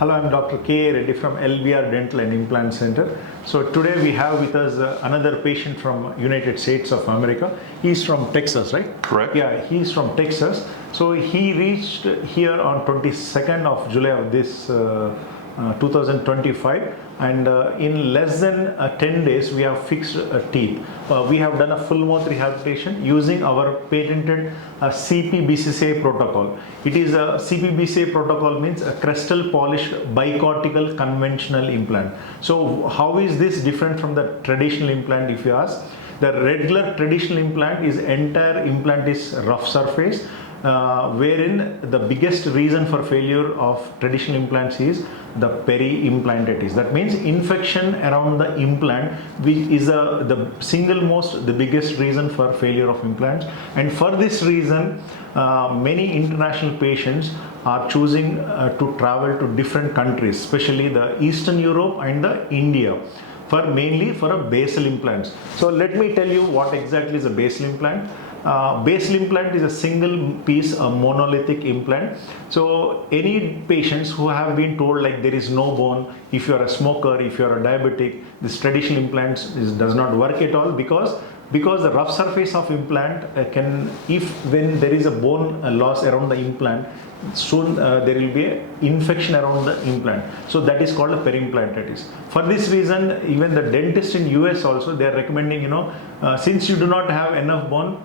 Hello, I'm Dr. K. Reddy from LBR Dental and Implant Center. So today we have with us another patient from United States of America. He's from Texas, right? Correct. Yeah, he's from Texas. So he reached here on 22nd of July of this 2025, and in less than 10 days we have fixed teeth. We have done a full mouth rehabilitation using our patented CPBCCI protocol. It is a CPBCCI protocol means a Crestal polished bicortical conventional implant. So how is this different from the traditional implant, if you ask? The regular traditional implant is entire implant is rough surface, wherein the biggest reason for failure of traditional implants is the peri-implantitis. That means infection around the implant, which is the biggest reason for failure of implants. And for this reason, many international patients are choosing to travel to different countries, especially the Eastern Europe and the India, mainly for a basal implants. So let me tell you what exactly is a basal implant. Basal implant is a single piece, a monolithic implant. So any patients who have been told like there is no bone, if you are a smoker, if you are a diabetic, this traditional implants does not work at all, because the rough surface of implant when there is a bone loss around the implant, soon there will be an infection around the implant. So that is called a peri-implantitis. For this reason, even the dentist in US also, they are recommending, since you do not have enough bone,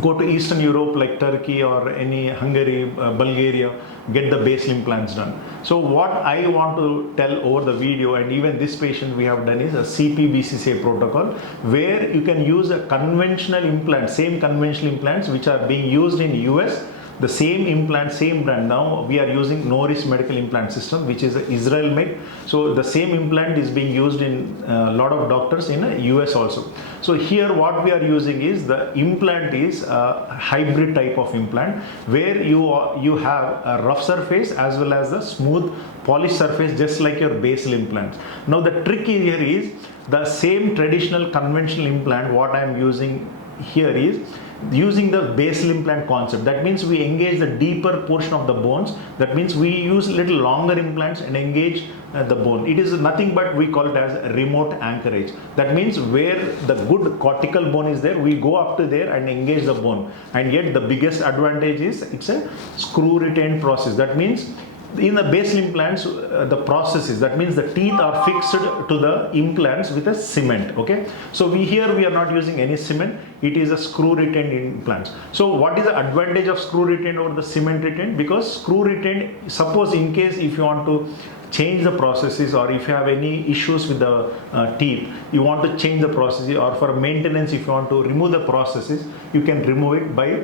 go to Eastern Europe like Turkey or any Hungary, Bulgaria, get the basal implants done. So what I want to tell over the video, and even this patient we have done, is a CPBCCI protocol, where you can use a conventional implant, same conventional implants which are being used in US. The same implant, same brand. Now we are using Norris Medical Implant System, which is Israel made. So the same implant is being used in a lot of doctors in US also. So here what we are using is, the implant is a hybrid type of implant, where you have a rough surface as well as a smooth polished surface, just like your basal implants. Now the trick here is the same traditional conventional implant. What I am using here is using the basal implant concept. That means we engage the deeper portion of the bones. That means we use little longer implants and engage the bone. It is nothing but we call it as remote anchorage. That means where the good cortical bone is there, we go up to there and engage the bone. And yet the biggest advantage is it's a screw retained process. That means in the basal implants, the processes, that means the teeth are fixed to the implants with a cement. Okay, so we are not using any cement. It is a screw retained implants. So what is the advantage of screw retained over the cement retained? Because screw retained, suppose in case if you want to change the processes, or if you have any issues with the teeth, you want to change the processes, or for maintenance if you want to remove the processes, you can remove it by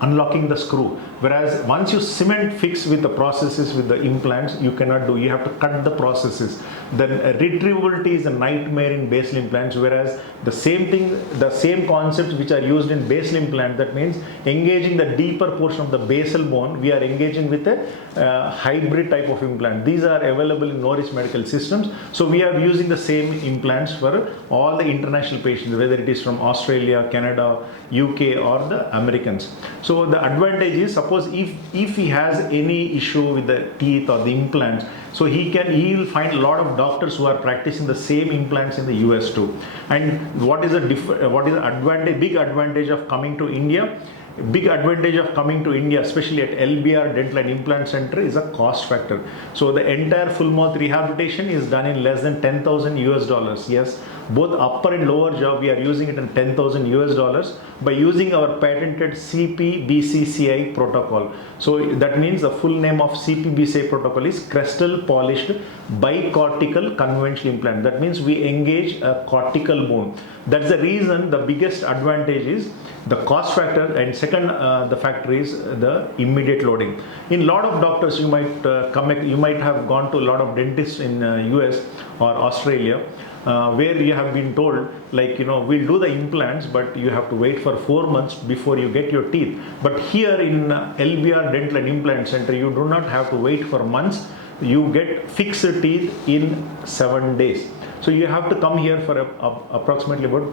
unlocking the screw. Whereas once you cement fix with the processes with the implants, you cannot do. You have to cut the processes. Then retrievability is a nightmare in basal implants. Whereas the same thing, the same concepts which are used in basal implant, that means engaging the deeper portion of the basal bone, we are engaging with a hybrid type of implant. These are available in Norris Medical Systems. So we are using the same implants for all the international patients, whether it is from Australia, Canada, UK, or the Americans. So the advantage is, suppose if he has any issue with the teeth or the implants, so he will find a lot of doctors who are practicing the same implants in the US too. And what is the big advantage of coming to India? Big advantage of coming to India, especially at LBR Dental and Implant Center, is a cost factor. So the entire full mouth rehabilitation is done in less than $10,000 US. Yes, both upper and lower jaw, we are using it in $10,000 US by using our patented CPBCCI protocol. So that means the full name of CPBCCI protocol is Crestal polished bicortical conventional implant. That means we engage a cortical bone. That's the reason the biggest advantage is the cost factor, and second the factor is the immediate loading. In lot of doctors, you might have gone to a lot of dentists in US or Australia, where you have been told like, we'll do the implants, but you have to wait for 4 months before you get your teeth. But here in LBR Dental and Implant Center, you do not have to wait for months. You get fixed teeth in 7 days. So you have to come here for approximately about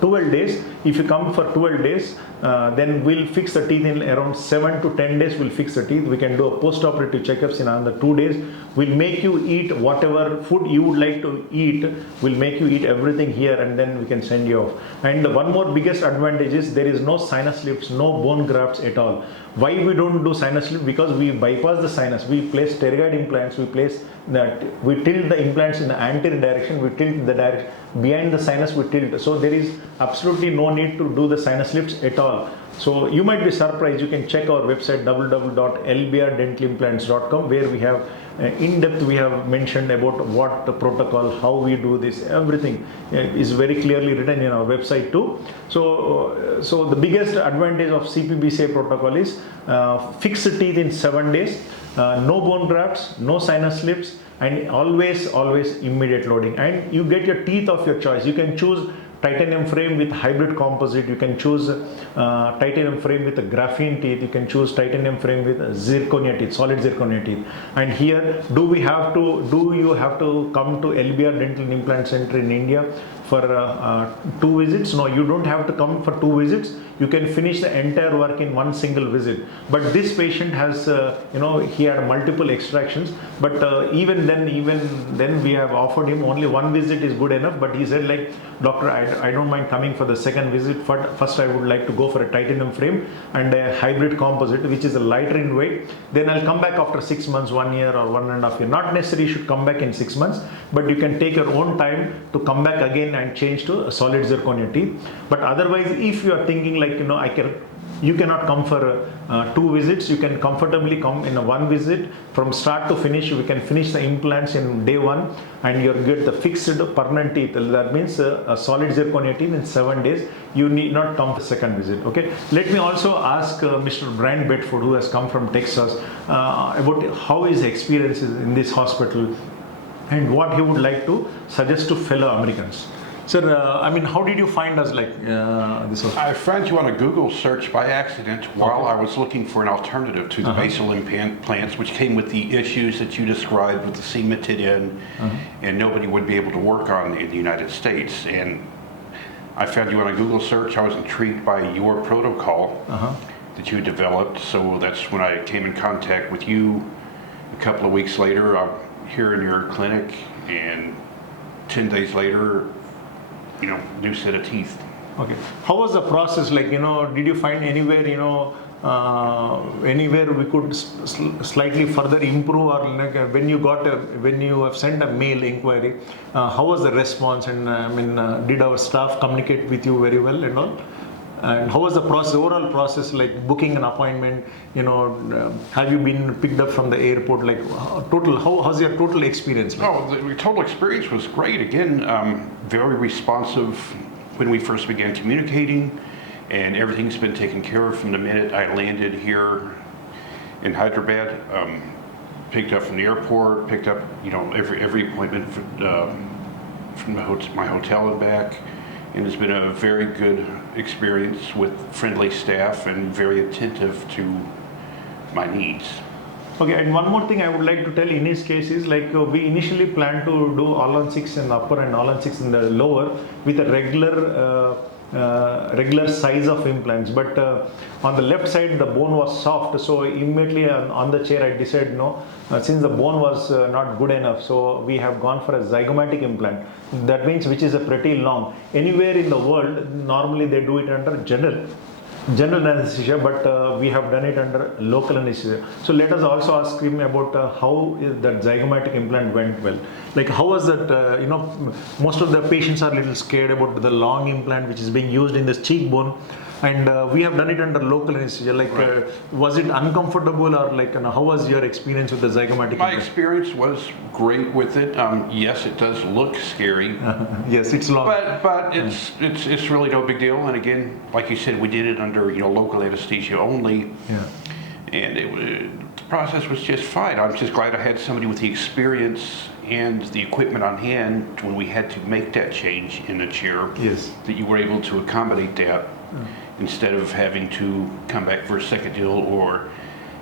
12 days. If you come for 12 days, then we'll fix the teeth in around 7 to 10 days. We'll fix the teeth. We can do a post-operative checkups in another 2 days. We'll make you eat whatever food you would like to eat. We'll make you eat everything here, and then we can send you off. And one more biggest advantage is there is no sinus lifts, no bone grafts at all. Why we don't do sinus lift? Because we bypass the sinus. We place pterygoid implants. We tilt the implants in the anterior direction. We tilt the direction behind the sinus. We tilt. So there is absolutely no need to do the sinus lifts at all. So you might be surprised. You can check our website www.lbrdentalimplants.com, where we have in depth we have mentioned about what the protocol, how we do this, everything is very clearly written in our website too. So the biggest advantage of CPBCCI protocol is fix the teeth in 7 days, no bone grafts, no sinus lifts, and always immediate loading. And you get your teeth of your choice. You can choose titanium frame with hybrid composite. You can choose titanium frame with a graphene teeth. You can choose titanium frame with zirconia teeth, solid zirconia teeth. And here, do you have to come to LBR Dental Implant Center in India for 2 visits? No, you don't have to come for 2 visits. You can finish the entire work in one single visit. But this patient has, he had multiple extractions. But even then, we have offered him only 1 visit is good enough. But he said, like, doctor, I don't mind coming for the second visit. First, I would like to go for a titanium frame and a hybrid composite, which is a lighter in weight. Then I'll come back after 6 months, 1 year, or 1.5 years. Not necessarily you should come back in 6 months, but you can take your own time to come back again and change to a solid zirconia teeth. But otherwise, if you are thinking like, you cannot come for 2 visits, you can comfortably come in a 1 visit. From start to finish, we can finish the implants in day 1, and you get the fixed permanent teeth. That means a solid zirconia teeth in 7 days. You need not come for second visit. Okay. Let me also ask Mr. Brian Bedford, who has come from Texas, about how his experiences in this hospital and what he would like to suggest to fellow Americans. Sir, how did you find us this hospital? I found you on a Google search by accident while I was looking for an alternative to the basal implants, which came with the issues that you described with the cemented in, and nobody would be able to work on in the United States. And I found you on a Google search. I was intrigued by your protocol that you developed, so that's when I came in contact with you. A couple of weeks later, I'm here in your clinic, and 10 days later, new set of teeth. Okay. How was the process like? Did you find anywhere, anywhere we could slightly further improve, or like when you have sent a mail inquiry, how was the response? And did our staff communicate with you very well and all? And how was the process, overall process, like booking an appointment? Have you been picked up from the airport? Like how's your total experience? Like? Oh, the total experience was great. Again, very responsive when we first began communicating, and everything's been taken care of from the minute I landed here in Hyderabad. Picked up from the airport, picked up every appointment from my hotel and back. And it's been a very good experience with friendly staff and very attentive to my needs. Okay, and one more thing I would like to tell in his case is like we initially planned to do all-on-6 in the upper and all-on-6 in the lower with a regular size of implants, but on the left side the bone was soft, so immediately on the chair I decided since the bone was not good enough, so we have gone for a zygomatic implant. That means which is a pretty long. Anywhere in the world normally they do it under general anesthesia, but we have done it under local anesthesia. So let us also ask him about how that zygomatic implant went well. Like how was that, most of the patients are a little scared about the long implant which is being used in this cheekbone, and we have done it under local anesthesia. Like right. Was it uncomfortable, or like how was your experience with the zygomatic implant? My experience was great with it. Yes, it does look scary. Yes, it's long. But it's really no big deal. And again, like you said, we did it under local anesthesia only. Yeah. And the process was just fine. I'm just glad I had somebody with the experience and the equipment on hand when we had to make that change in the chair. Yes. That you were able to accommodate that instead of having to come back for a second deal or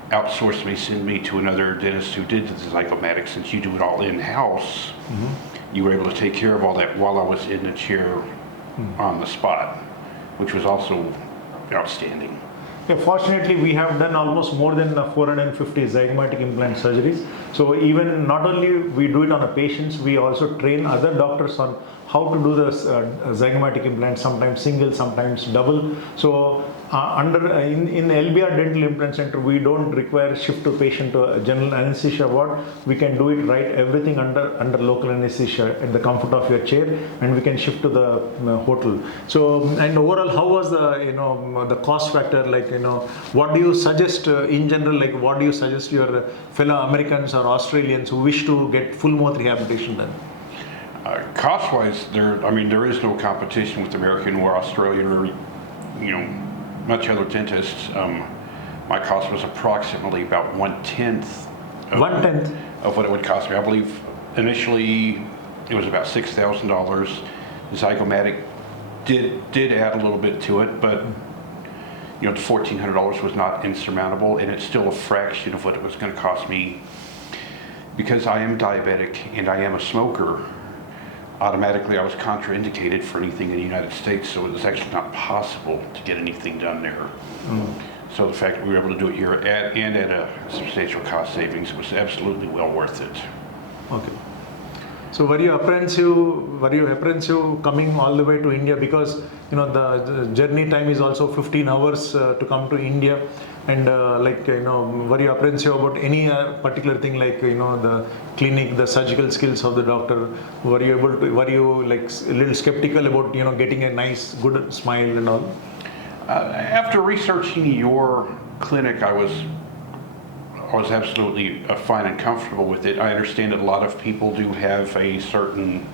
outsource me, send me to another dentist who did the zygomatic. Since you do it all in-house, you were able to take care of all that while I was in the chair on the spot. which was also outstanding. Yeah, fortunately, we have done almost more than 450 zygomatic implant surgeries. So even not only we do it on a patients, we also train other doctors on how to do the zygomatic implant, sometimes single, sometimes double. So in LBR Dental Implant Center, we don't require shift to patient to a general anesthesia ward. We can do it right, everything under local anesthesia in the comfort of your chair, and we can shift to the hotel. So, and overall, how was the the cost factor? Like, what do you suggest in general? Like, what do you suggest your fellow Americans or Australians who wish to get full mouth rehabilitation done? Cost-wise, there is no competition with American or Australian or, much other dentists. My cost was approximately about 1/10 of what it would cost me. I believe initially it was about $6,000. Zygomatic did add a little bit to it, but the $1,400 was not insurmountable, and it's still a fraction of what it was going to cost me. Because I am diabetic and I am a smoker, automatically I was contraindicated for anything in the United States, so it was actually not possible to get anything done there. So the fact that we were able to do it here at a substantial cost savings was absolutely well worth it. Okay. So were you apprehensive coming all the way to India, because the journey time is also 15 hours to come to India, and were you apprehensive about any particular thing, like the clinic, the surgical skills of the doctor? Were you like a little skeptical about getting a nice good smile and all? After researching your clinic, I was absolutely fine and comfortable with it. I understand that a lot of people do have a certain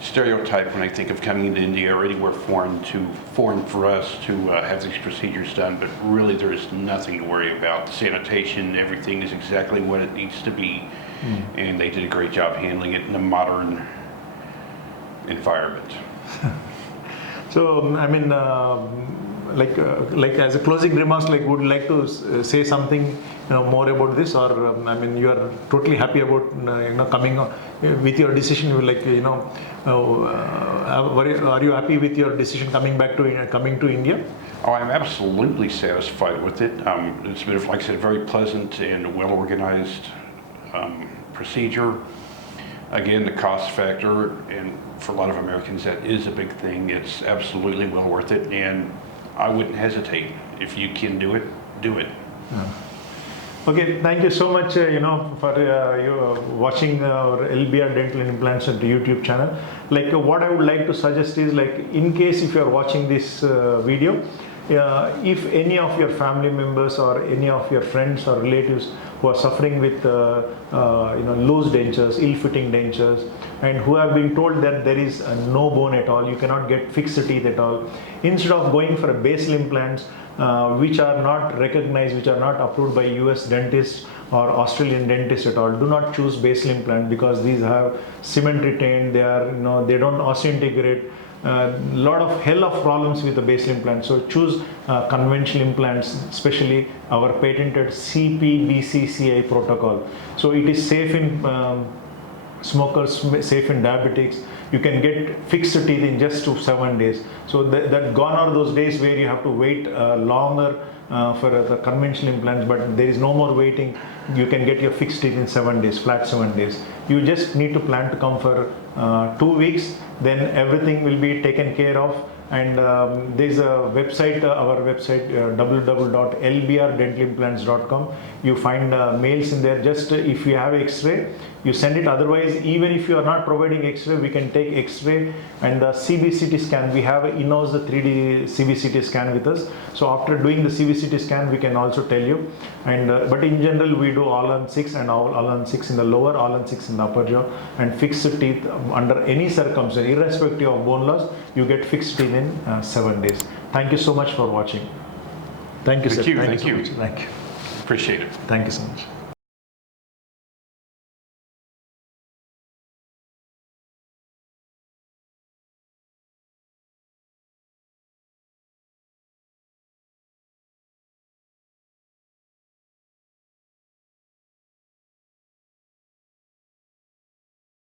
stereotype when they think of coming into India or anywhere foreign for us to have these procedures done, but really there is nothing to worry about. The sanitation, everything is exactly what it needs to be, and they did a great job handling it in a modern environment. So, like as a closing remarks, would you like to say something more about this, or you are totally happy about coming with your decision? Are you happy with your decision coming to India? Oh, I'm absolutely satisfied with it. It's been, like I said, a very pleasant and well organized procedure. Again, the cost factor, and for a lot of Americans, that is a big thing. It's absolutely well worth it, and I wouldn't hesitate. If you can do it, do it. Okay, thank you so much, for you watching our LBR Dental Implant Center YouTube channel. What I would like to suggest is, in case if you are watching this video, if any of your family members or any of your friends or relatives who are suffering with loose dentures, ill-fitting dentures, and who have been told that there is no bone at all, you cannot get fixed teeth at all, instead of going for a basal implants, which are not recognized, which are not approved by US dentists or Australian dentists at all, do not choose basal implant, because these have cement retained, they don't osseointegrate. Lot of hell of problems with the basal implant. So choose conventional implants, especially our patented CPBCCI Protocol. So it is safe in smokers, safe in diabetics. You can get fixed teeth in just 7 days. So that gone are those days where you have to wait longer for the conventional implants, but there is no more waiting. You can get your fixed teeth in 7 days, flat 7 days. You just need to plan to come for 2 weeks, then everything will be taken care of. And there's a website, our website, www.lbrdentalimplants.com. You find mails in there. Just if you have X-ray, you send it. Otherwise, even if you are not providing X-ray, we can take X-ray and the CBCT scan. We have in-house the 3D CBCT scan with us. So after doing the CBCT scan, we can also tell you. And but in general, we do all on 6 and all on 6 in the lower, all on 6 in the upper jaw, and fixed teeth under any circumstance, irrespective of bone loss. You get fixed teeth in 7 days. Thank you so much for watching. Thank you, sir. Thank you. Thank you. Appreciate it. Thank you so much.